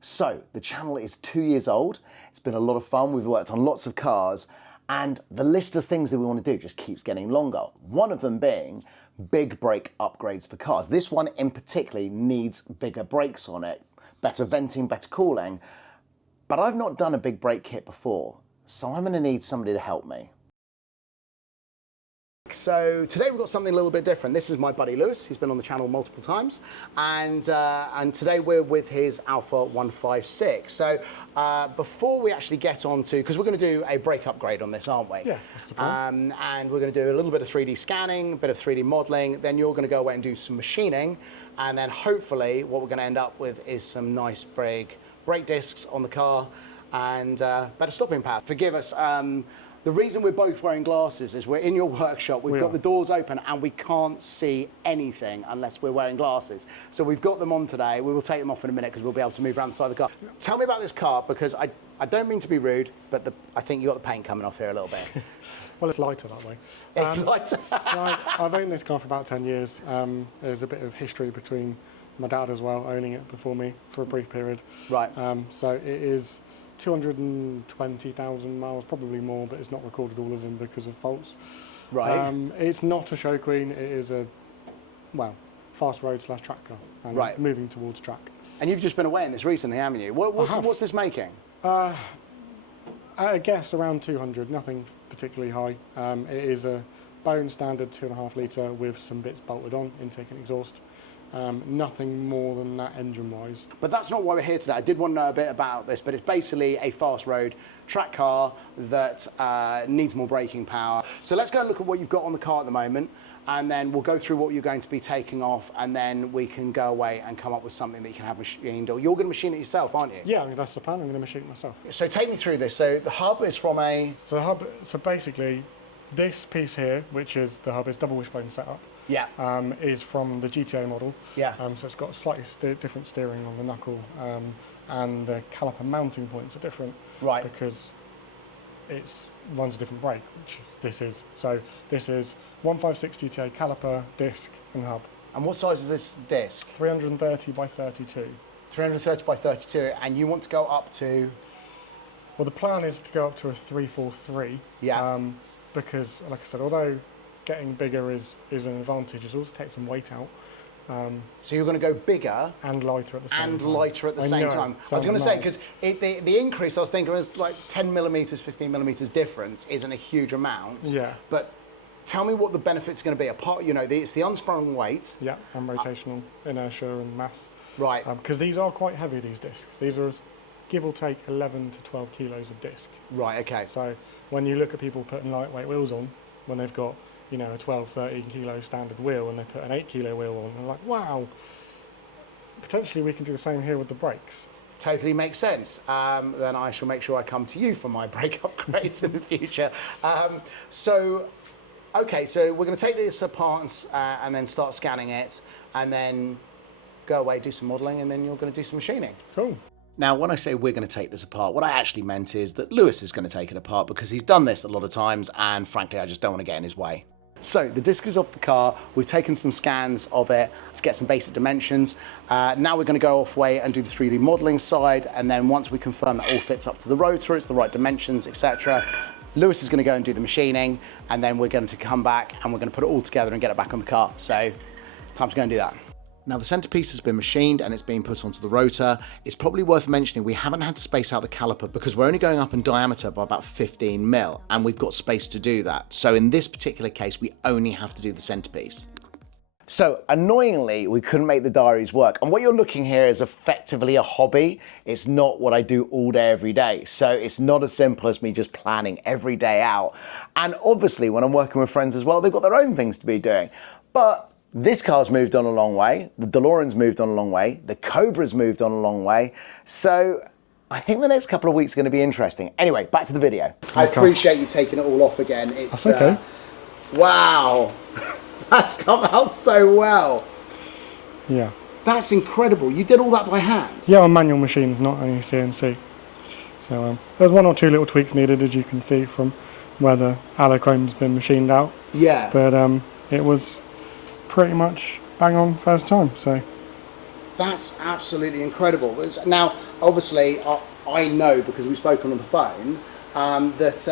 So the channel is 2 years old. It's been a lot of fun. We've worked on lots of cars and the list of things that we want to do just keeps getting longer. One of them being big brake upgrades for cars. This one in particular needs bigger brakes on it, better venting, better cooling. But I've not done a big brake kit before, so I'm going to need somebody to help me. So today we've got something a little bit different. This is my buddy Lewis. He's been on the channel multiple times, and today we're with his ALFA 156. So before we actually get on to, because we're going to do a brake upgrade on this, aren't we? Yeah, that's the plan. And we're going to do a little bit of 3D scanning, a bit of 3D modelling. Then you're going to go away and do some machining, and then hopefully what we're going to end up with is some nice brake discs on the car and better stopping power. Forgive us. The reason we're both wearing glasses is we're in your workshop, we've got the doors open and we can't see anything unless we're wearing glasses. So we've got them on today. We will take them off in a minute because we'll be able to move around the side of the car. Tell me about this car, because I don't mean to be rude, but I think you got the paint coming off here a little bit. Well, it's lighter that way. It's lighter. I've owned this car for about 10 years. There's a bit of history between my dad as well, owning it before me for a brief period. Right. So it is 220,000 miles, probably more, but it's not recorded all of them because of faults. Right. It's not a show queen, it is a, well, fast road / track car, and moving towards track. And you've just been away in this recently, haven't you? What's this making? I guess around 200, nothing particularly high. It is a bone standard 2.5 litre with some bits bolted on, intake and exhaust. Nothing more than that engine-wise. But that's not why we're here today. I did want to know a bit about this, but it's basically a fast road track car that needs more braking power. So let's go and look at what you've got on the car at the moment, and then we'll go through what you're going to be taking off, and then we can go away and come up with something that you can have machined. Or you're going to machine it yourself, aren't you? Yeah, I mean, that's the plan. I'm going to machine it myself. So take me through this. So the hub is from a... So basically, this piece here, which is the hub, is double wishbone setup. Yeah. Is from the GTA model. Yeah. So it's got a slightly different steering on the knuckle, and the caliper mounting points are different. Right. Because it runs a different brake, which this is. So this is 156 GTA caliper, disc, and hub. And what size is this disc? 330 by 32. 330 by 32, and you want to go up to? Well, the plan is to go up to a 343. Yeah. Because, like I said, although getting bigger is an advantage, it also takes some weight out. So you're going to go bigger and lighter at the same time. And lighter at the same time. I was going to say, because the increase, I was thinking, was like 10 millimeters, 15 millimeters difference isn't a huge amount. Yeah. But tell me what the benefit's going to be. Apart, you know, it's the unsprung weight. Yeah, and rotational inertia and mass. Right. Because these are quite heavy, these discs. These are, give or take, 11 to 12 kilos of disc. Right, okay. So when you look at people putting lightweight wheels on, when they've got, you know, a 12, 13 kilo standard wheel and they put an 8 kilo wheel on, they're like, wow, potentially we can do the same here with the brakes. Totally makes sense. Then I shall make sure I come to you for my brake upgrades in the future. Okay, so we're going to take this apart and then start scanning it, and then go away, do some modelling, and then you're going to do some machining. Cool. Now, when I say we're going to take this apart, what I actually meant is that Lewis is going to take it apart because he's done this a lot of times, and frankly, I just don't want to get in his way. So the disc is off the car. We've taken some scans of it to get some basic dimensions. Now we're going to go off way and do the 3D modelling side, and then once we confirm that all fits up to the rotor, it's the right dimensions, etc., Lewis is going to go and do the machining, and then we're going to come back and we're going to put it all together and get it back on the car. So time to go and do that. Now the centerpiece has been machined and it's being put onto the rotor. It's probably worth mentioning we haven't had to space out the caliper because we're only going up in diameter by about 15 mil, and we've got space to do that. So in this particular case, we only have to do the centerpiece. So annoyingly, we couldn't make the diaries work. And what you're looking here is effectively a hobby. It's not what I do all day, every day. So it's not as simple as me just planning every day out. And obviously when I'm working with friends as well, they've got their own things to be doing. But this car's moved on a long way, the DeLorean's moved on a long way, the Cobra's moved on a long way, so I think the next couple of weeks are going to be interesting. Anyway, back to the video. I appreciate you taking it all off again. It's that's okay. Wow, that's come out so well. Yeah. That's incredible. You did all that by hand? Yeah, on manual machines, not only CNC. So there's 1 or 2 little tweaks needed, as you can see from where the allochrome's been machined out. Yeah. But it was pretty much bang on first time, so. That's absolutely incredible. Now, obviously, I know because we've spoken on the phone that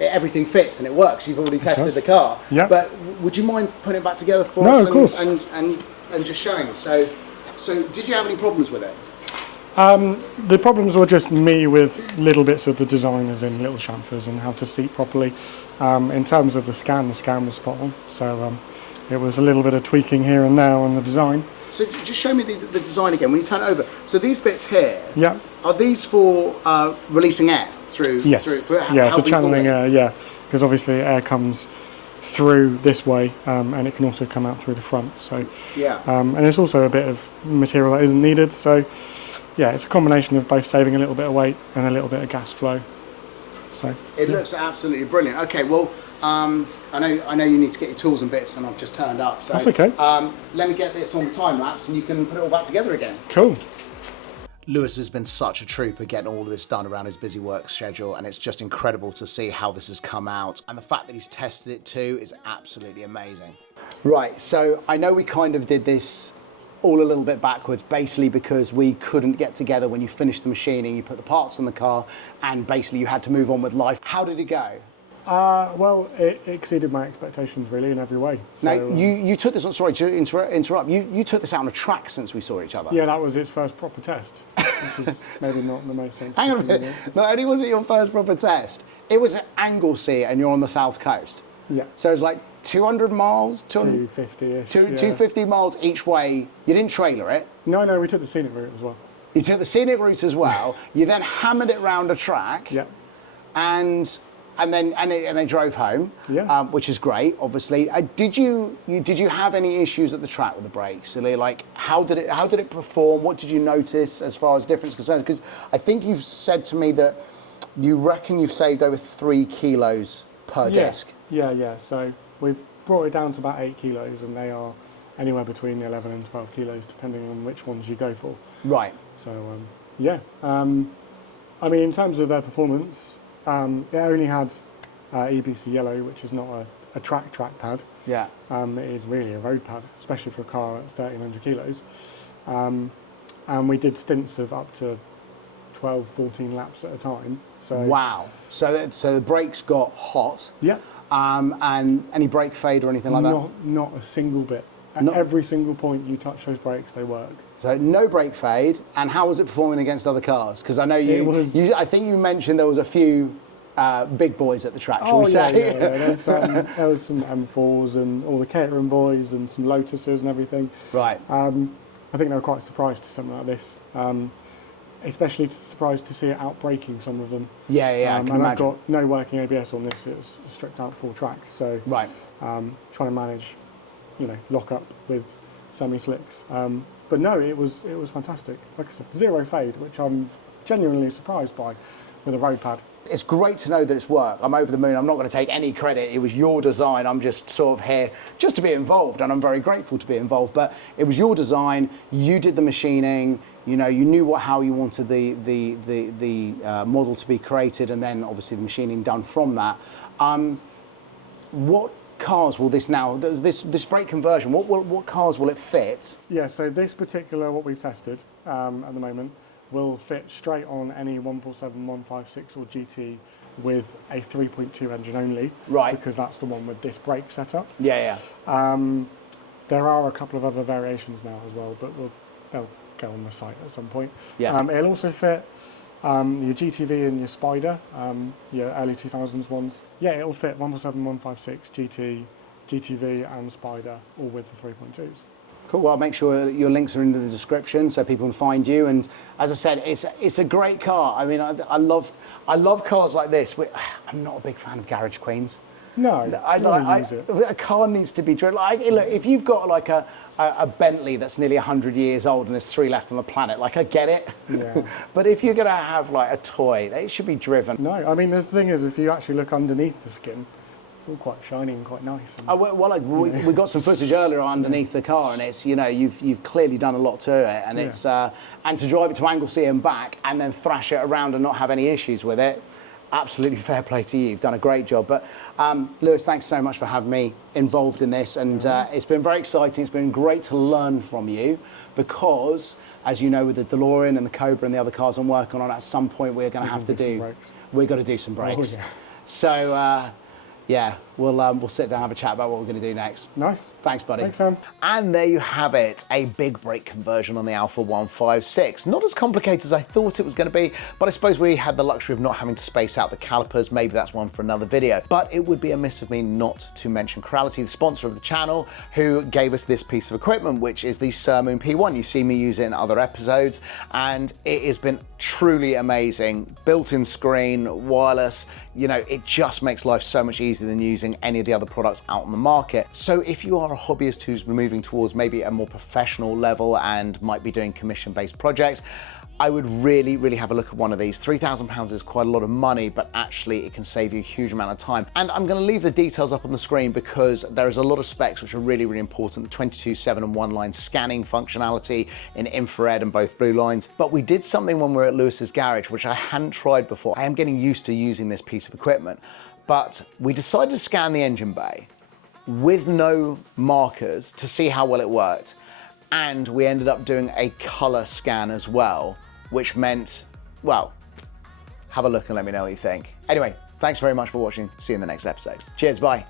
everything fits and it works. You've already tested the car. Yeah. But would you mind putting it back together for us? No, of course. And just showing us. So did you have any problems with it? The problems were just me with little bits of the design, as in little chamfers and how to seat properly. In terms of the scan was spot on. So it was a little bit of tweaking here and there on the design. So just show me the design again. When you turn it over, so these bits here, yeah, are these for releasing air through? Yes. Yeah, it's a channeling air. Yeah, because obviously air comes through this way, and it can also come out through the front. So yeah, and it's also a bit of material that isn't needed. So yeah, it's a combination of both saving a little bit of weight and a little bit of gas flow. So it looks absolutely brilliant. Okay, well. I know you need to get your tools and bits, and I've just turned up. So that's okay. Let me get this on the time lapse, and you can put it all back together again. Cool. Lewis has been such a trooper getting all of this done around his busy work schedule, and it's just incredible to see how this has come out. And the fact that he's tested it too is absolutely amazing. Right, so I know we kind of did this all a little bit backwards, basically because we couldn't get together when you finished the machining, you put the parts on the car, and basically you had to move on with life. How did it go? Well, it exceeded my expectations really in every way. So, now, you took this on, sorry to interrupt, you took this out on a track since we saw each other. Yeah, that was its first proper test, which is maybe not the most sensible. Hang on a minute, not only was it your first proper test, it was at Anglesey and you're on the south coast. Yeah. So it's like 200 miles? 250-ish. 250 miles each way. You didn't trailer it? No, we took the scenic route as well. You took the scenic route as well. You then hammered it round a track. Yeah. And then they drove home, yeah. Which is great, obviously. Did you have any issues at the track with the brakes? Like, how did it perform? What did you notice as far as difference concerns? Because I think you've said to me that you reckon you've saved over 3 kilos per disc. Yeah. So we've brought it down to about 8 kilos, and they are anywhere between 11 and 12 kilos, depending on which ones you go for. Right. So yeah. I mean, in terms of their performance. It only had EBC yellow, which is not a track pad. Yeah. It is really a road pad, especially for a car that's 1,300 kilos. And we did stints of up to 12, 14 laps at a time. So wow. So the brakes got hot. Yeah. And any brake fade or anything like that? Not a single bit. At every single point you touch those brakes, they work. So no brake fade. And how was it performing against other cars? Because I know I think you mentioned there was a few big boys at the track, shall we say? Yeah. There was some M4s and all the catering boys and some Lotuses and everything. Right. I think they were quite surprised to something like this. Especially surprised to see it outbraking some of them. Yeah, I can imagine. I've got no working ABS on this. It's a stripped out full track. So right. Trying to manage, lock up with semi-slicks. But no, it was fantastic. Like I said, 0 fade, which I'm genuinely surprised by with a road pad. It's great to know that it's worked. I'm over the moon. I'm not going to take any credit. It was your design. I'm just sort of here just to be involved, and I'm very grateful to be involved. But it was your design. You did the machining. You knew how you wanted the model to be created, and then obviously the machining done from that. What cars will this brake conversion, what cars will it fit? Yeah, so this particular, what we've tested at the moment, will fit straight on any 147, 156 or GT with a 3.2 engine only. Right. Because that's the one with this brake setup. Yeah. There are a couple of other variations now as well, but they'll go on the site at some point. Yeah. It'll also fit your GTV and your Spider, your early 2000s ones. Yeah, it'll fit 147, 156, GT, GTV and Spider, all with the 3.2s. Cool. Well, I'll make sure your links are in the description so people can find you. And as I said, it's a great car. I mean, I love cars like this. I'm not a big fan of garage queens. No, use it. A car needs to be driven. Look, if you've got like a Bentley that's nearly 100 years old and there's 3 left on the planet, like I get it. Yeah. But if you're going to have like a toy, they should be driven. No, I mean the thing is, if you actually look underneath the skin, it's all quite shiny and quite nice. And, we got some footage earlier underneath the car, and it's you've clearly done a lot to it, and it's and to drive it to Anglesey and back, and then thrash it around and not have any issues with it. absolutely fair play to you. You've done a great job. But Lewis, thanks so much for having me involved in this. And it's been very exciting. It's been great to learn from you because, as you know, with the DeLorean and the Cobra and the other cars I'm working on, at some point we're going to have to do, we've got to do some brakes. Oh, yeah. So, yeah, we'll sit down and have a chat about what we're going to do next. Nice. Thanks, buddy. Thanks, Sam. And there you have it, a big brake conversion on the ALFA 156. Not as complicated as I thought it was going to be, but I suppose we had the luxury of not having to space out the calipers. Maybe that's one for another video. But it would be amiss of me not to mention Corality, the sponsor of the channel, who gave us this piece of equipment, which is the Sermoon P1. You've seen me use it in other episodes, and it has been truly amazing. Built-in screen, wireless, you know, it just makes life so much easier than using any of the other products out on the market. So if you are a hobbyist who's moving towards maybe a more professional level and might be doing commission-based projects, I would really, really have a look at one of these. £3,000 is quite a lot of money, but actually it can save you a huge amount of time. And I'm gonna leave the details up on the screen because there is a lot of specs which are really, really important. The 22/7 and 1-line scanning functionality in infrared and both blue lines. But we did something when we were at Lewis's garage, which I hadn't tried before. I am getting used to using this piece of equipment, but we decided to scan the engine bay with no markers to see how well it worked. And we ended up doing a color scan as well, which meant, well, have a look and let me know what you think. Anyway, thanks very much for watching. See you in the next episode. Cheers, bye.